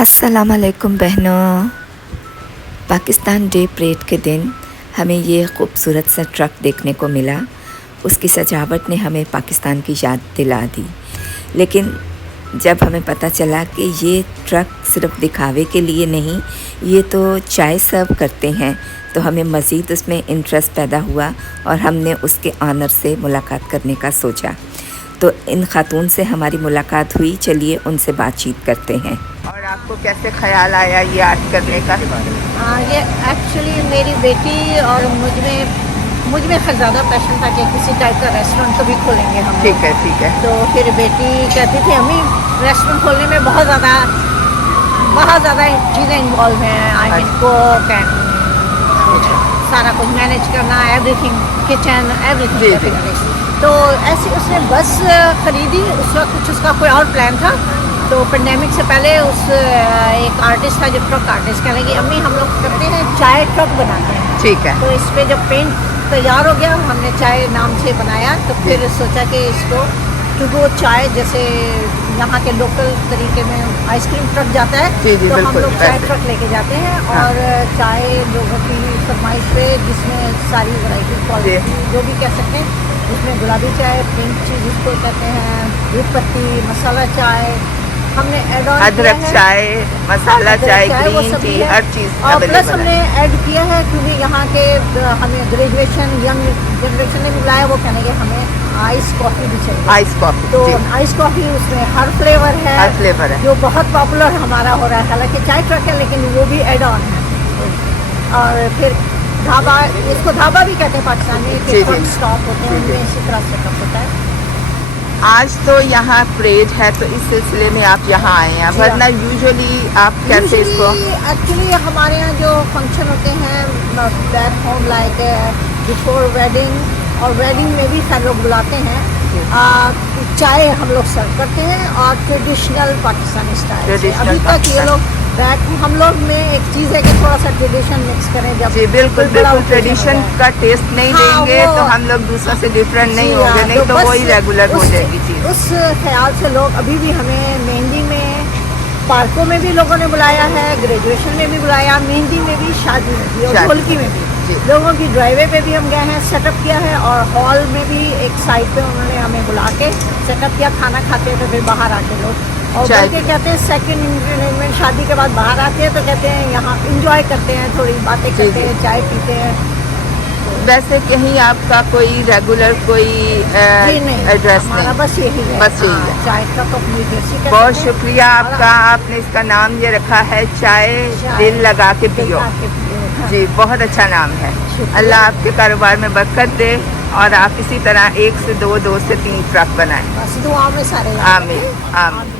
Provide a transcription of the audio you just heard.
अस्सलाम वालेकुम बहनों। पाकिस्तान डे परेड के दिन हमें ये खूबसूरत सा ट्रक देखने को मिला। उसकी सजावट ने हमें पाकिस्तान की याद दिला दी, लेकिन जब हमें पता चला कि ये ट्रक सिर्फ दिखावे के लिए नहीं, ये तो चाय सर्व करते हैं, तो हमें मज़ीद उसमें इंटरेस्ट पैदा हुआ और हमने उसके ऑनर से मुलाकात करने का सोचा। तो इन खातून से हमारी मुलाकात हुई, चलिए उनसे बातचीत करते हैं। और आपको कैसे ख्याल आया ये आर्ट करने का? ये एक्चुअली मेरी बेटी और मुझ में ज़्यादा पैशन था कि किसी टाइप का रेस्टोरेंट कभी खोलेंगे हम। ठीक है। तो फिर बेटी कहती थी अम्मी रेस्टोरेंट खोलने में बहुत ज़्यादा चीज़ें इन्वॉल्व हैं। आई मीन कुक एंड सारा कुछ मैनेज करना, एवरीथिंग, किचन एवरीथिंग। तो ऐसे उसने बस खरीदी। उस वक्त कुछ उसका कोई और प्लान था। तो पेंडेमिक से पहले एक आर्टिस्ट था जो ट्रक आर्टिस्ट, कहने लगी अम्मी हम लोग करते हैं चाय ट्रक बनाते हैं। ठीक है। तो इस पे जब पेंट तैयार हो गया, हमने चाय नाम से बनाया। तो फिर सोचा कि इसको टू गो चाय, जैसे यहाँ के लोकल तरीके में आइसक्रीम ट्रक जाता है, तो हम लोग चाय ट्रक लेके जाते हैं। और चाय लोगों की फरमाइश पे, जिसमें सारी वैरायटी क्वालिटी जो भी कह सकते हैं, उसमें गुलाबी चाय, पिंक चीज़ उसको कहते हैं, दूध पत्ती, मसाला चाय, हमने ऐड ऑन अदरक चाय, मसाला चाय, ग्रीन टी, हर चीज़। और प्लस हमने ऐड किया है क्योंकि यहाँ के हमें ग्रेजुएशन यंग जनरेशन ने बुलाया, वो कहने के हमें आइस कॉफ़ी भी चाहिए। आइस कॉफ़ी, तो आइस कॉफ़ी उसमें हर फ्लेवर है, जो बहुत पॉपुलर हमारा हो रहा है। हालांकि चाय ट्रक है लेकिन वो भी ऐड ऑन है। और फिर ढाबा, इसको ढाबा भी कहते हैं पाकिस्तान में, स्टॉप होते हैं, उनमें इसी तरह सेटअप होता है। आज तो यहाँ परेड है, तो इस सिलसिले में आप यहाँ आए हैं, वरना यूजुअली आप कैसे इसको? एक्चुअली हमारे यहाँ जो फंक्शन होते हैं back home, like before wedding और वेडिंग में भी सारे लोग बुलाते हैं। चाय हम लोग सर्व करते हैं और ट्रेडिशनल पाकिस्तानी स्टाइल। अभी तक ये लोग हम लोग में एक चीज़ है कि थोड़ा सा ट्रेडिशन मिक्स करें। जब जी बिल्कुल ट्रेडिशन का टेस्ट नहीं देंगे तो हम लोग दूसरों से डिफरेंट नहीं होंगे, नहीं तो वही रेगुलर हो जाएगी चीज़। उस ख्याल से लोग अभी भी हमें मेहंदी में, पार्कों में भी लोगों ने बुलाया है, ग्रेजुएशन में भी बुलाया, मेहंदी में भी, शादी में भी और ढोलकी में भी। लोगों की ड्राइवे पे भी हम गए हैं, सेटअप किया है। और हॉल में भी एक साइड पे उन्होंने हमें बुला के सेटअप किया। खाना खाते हैं तो फिर बाहर आके लोग, और बल्कि कहते हैं सेकंड इंटरटेनमेंट, शादी के बाद बाहर आते हैं तो कहते हैं यहाँ इंजॉय करते हैं, थोड़ी बातें करते हैं, चाय पीते हैं। वैसे कहीं आपका कोई रेगुलर कोई एड्रेस नहीं? बस यही है, बस यही है। चाय ट्रक ऑफ न्यू जर्सी। बहुत शुक्रिया आपका, आपने इसका नाम ये रखा है चाय दिल लगा के पियो। जी बहुत अच्छा नाम है। अल्लाह आपके कारोबार में बरकत दे और आप इसी तरह 1 से 2, 2 से 3 ट्रक बनाएं। बस दुआओं में सारे। आमीन आमीन।